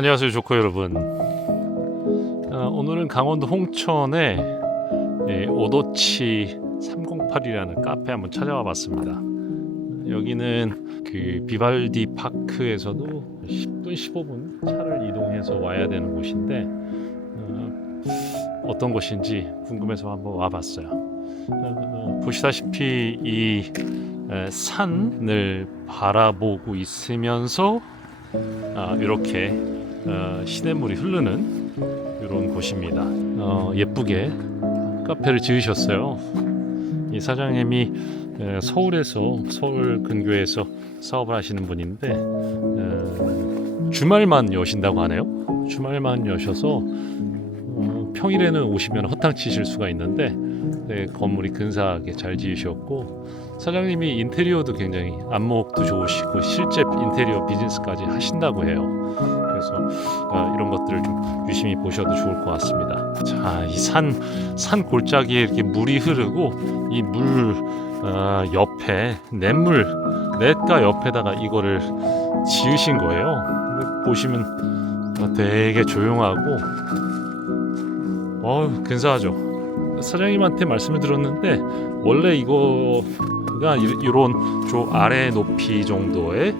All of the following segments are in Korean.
안녕하세요, 조커 여러분. 오늘은 강원도 홍천에 오도치 308이라는 카페 한번 찾아와 봤습니다. 여기는 그 비발디 파크에서도 10분 15분 차를 이동해서 와야 되는 곳인데 어떤 곳인지 궁금해서 한번 와봤어요. 보시다시피 이 산을 바라보고 있으면서 이렇게 시냇물이 흐르는 이런 곳입니다. 예쁘게 카페를 지으셨어요. 이 사장님이 서울 근교에서 사업을 하시는 분인데 주말만 여신다고 하네요. 주말만 여셔서 평일에는 오시면 허탕 치실 수가 있는데 건물이 근사하게 잘 지으셨고, 사장님이 인테리어도 굉장히 안목도 좋으시고 실제 인테리어 비즈니스까지 하신다고 해요. 그래서 이런 것들을 좀 유심히 보셔도 좋을 것 같습니다. 자, 이 산 골짜기에 이렇게 물이 흐르고 이 물 옆에 냇가 옆에다가 이거를 지으신 거예요. 보시면 되게 조용하고 근사하죠. 사장님한테 말씀을 들었는데 원래 이거가 이런 저 아래 높이 정도의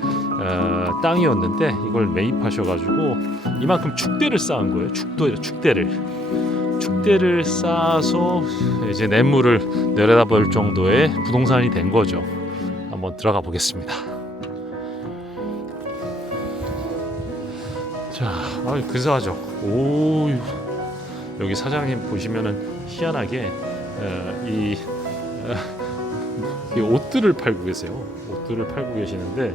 땅이었는데 이걸 매입하셔가지고 이만큼 축대를 쌓은 거예요. 축대를 쌓아서 이제 냇물을 내려다볼 정도의 부동산이 된 거죠. 한번 들어가 보겠습니다. 자, 근사하죠. 여기 사장님 보시면은 희한하게 이 옷들을 팔고 계세요. 옷들을 팔고 계시는데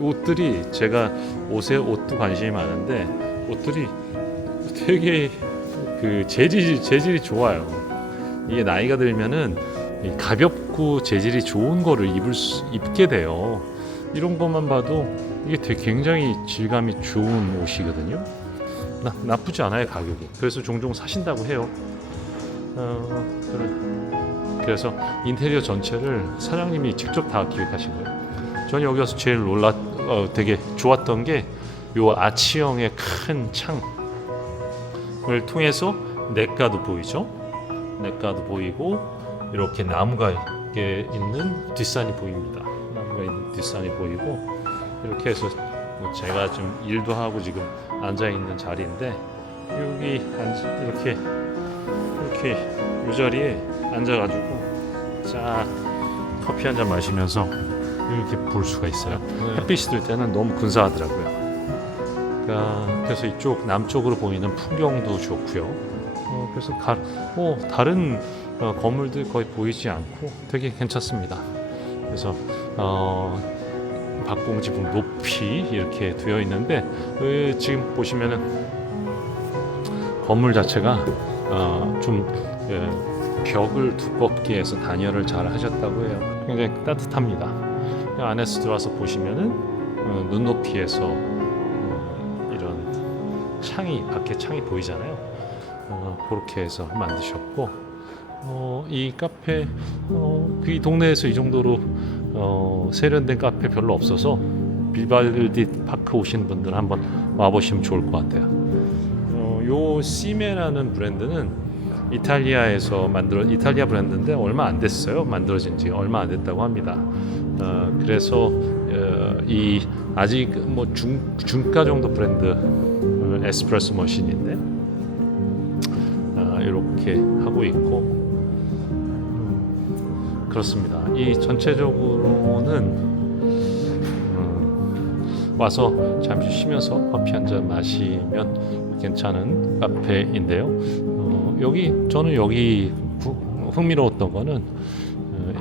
옷들이, 제가 옷도 관심이 많은데 옷들이 되게 그 재질이 좋아요. 이게 나이가 들면은 가볍고 재질이 좋은 거를 입게 돼요. 이런 것만 봐도 이게 굉장히 질감이 좋은 옷이거든요. 나쁘지 않아요, 가격이. 그래서 종종 사신다고 해요. 그래서 인테리어 전체를 사장님이 직접 다 기획하신 거예요. 저는 여기 와서 제일 되게 좋았던 게 요 아치형의 큰 창을 통해서 냇가도 보이죠. 냇가도 보이고 이렇게 나무가 있는 뒷산이 보입니다. 나무가 있는 뒷산이 보이고, 이렇게 해서 제가 좀 일도 하고 지금 앉아 있는 자리인데 여기 이렇게 이 자리에 앉아가지고 자 커피 한 잔 마시면서 이렇게 볼 수가 있어요. 햇빛이 들 때는 너무 근사하더라고요. 그래서 이쪽 남쪽으로 보이는 풍경도 좋고요. 그래서 다른 건물들 거의 보이지 않고 되게 괜찮습니다. 그래서 박공지붕 높이 이렇게 되어 있는데 지금 보시면은 건물 자체가 좀 벽을 두껍게 해서 단열을 잘 하셨다고 해요. 굉장히 따뜻합니다. 안에서 들어와서 보시면은 눈높이에서 이런 밖에 창이 보이잖아요. 그렇게 해서 만드셨고, 이 카페 이 동네에서 이 정도로 세련된 카페 별로 없어서 비발디 파크 오신 분들 한번 와보시면 좋을 것 같아요. 요 시메라는 브랜드는 이탈리아 브랜드인데 얼마 안 됐어요. 만들어진 지 얼마 안 됐다고 합니다. 그래서 이 아직 중가 정도 브랜드 에스프레소 머신인데 이렇게 하고 있고 그렇습니다. 이 전체적으로는 와서 잠시 쉬면서 커피 한 잔 마시면 괜찮은 카페인데요. 저는 여기 흥미로웠던 거는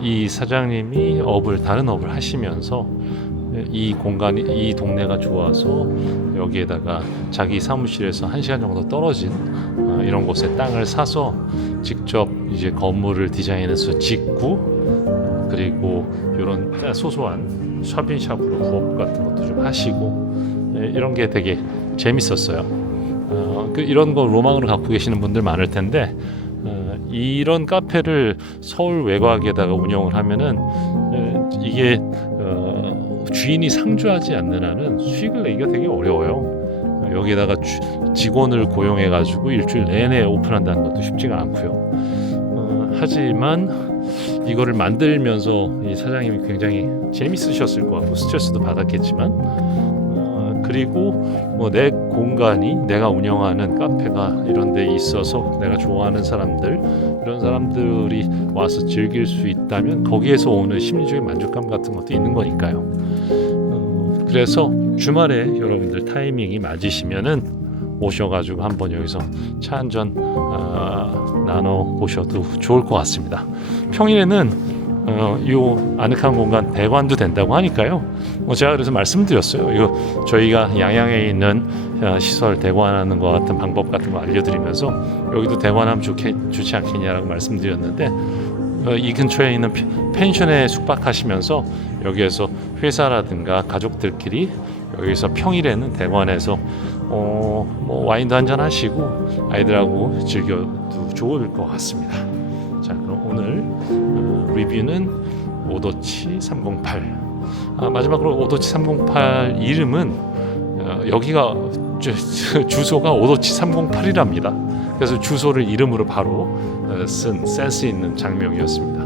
이 사장님이 다른 업을 하시면서 이 동네가 좋아서 여기에다가 자기 사무실에서 1시간 정도 떨어진 이런 곳에 땅을 사서 직접 이제 건물을 디자인해서 짓고, 그리고 이런 소소한 샵인샵으로 부업 같은 것도 좀 하시고 이런 게 되게 재밌었어요. 이런 거 로망으로 갖고 계시는 분들 많을 텐데 이런 카페를 서울 외곽에다가 운영을 하면은 이게 주인이 상주하지 않는 한은 수익을 내기가 되게 어려워요. 여기다가 직원을 고용해가지고 일주일 내내 오픈한다는 것도 쉽지가 않고요. 하지만 이거를 만들면서 이 사장님이 굉장히 재밌으셨을 것 같고 스트레스도 받았겠지만 그리고 뭐 내 공간이 내가 운영하는 카페가 이런 데 있어서 내가 좋아하는 사람들 이런 사람들이 와서 즐길 수 있다면 거기에서 오는 심리적인 만족감 같은 것도 있는 거니까요. 그래서 주말에 여러분들 타이밍이 맞으시면은 오셔가지고 한번 여기서 차 한잔 나눠 보셔도 좋을 것 같습니다. 평일에는 이 아늑한 공간 대관도 된다고 하니까요. 제가 그래서 말씀드렸어요. 이거 저희가 양양에 있는 시설 대관하는 것 같은 방법 같은 거 알려드리면서 여기도 대관하면 좋지 않겠냐라고 말씀드렸는데 이 근처에 있는 펜션에 숙박하시면서 여기에서 회사라든가 가족들끼리 여기서 평일에는 대관해서 뭐 와인도 한잔 하시고 아이들하고 즐겨도 좋을 것 같습니다. 자, 그럼 오늘 리뷰는 오도치 308. 마지막으로 오도치 308 이름은 여기가 주소가 오도치 308이랍니다. 그래서 주소를 이름으로 바로 쓴 센스 있는 장면이었습니다.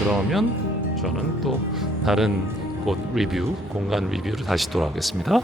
그러면 저는 또 다른 곳 리뷰, 공간 리뷰로 다시 돌아오겠습니다.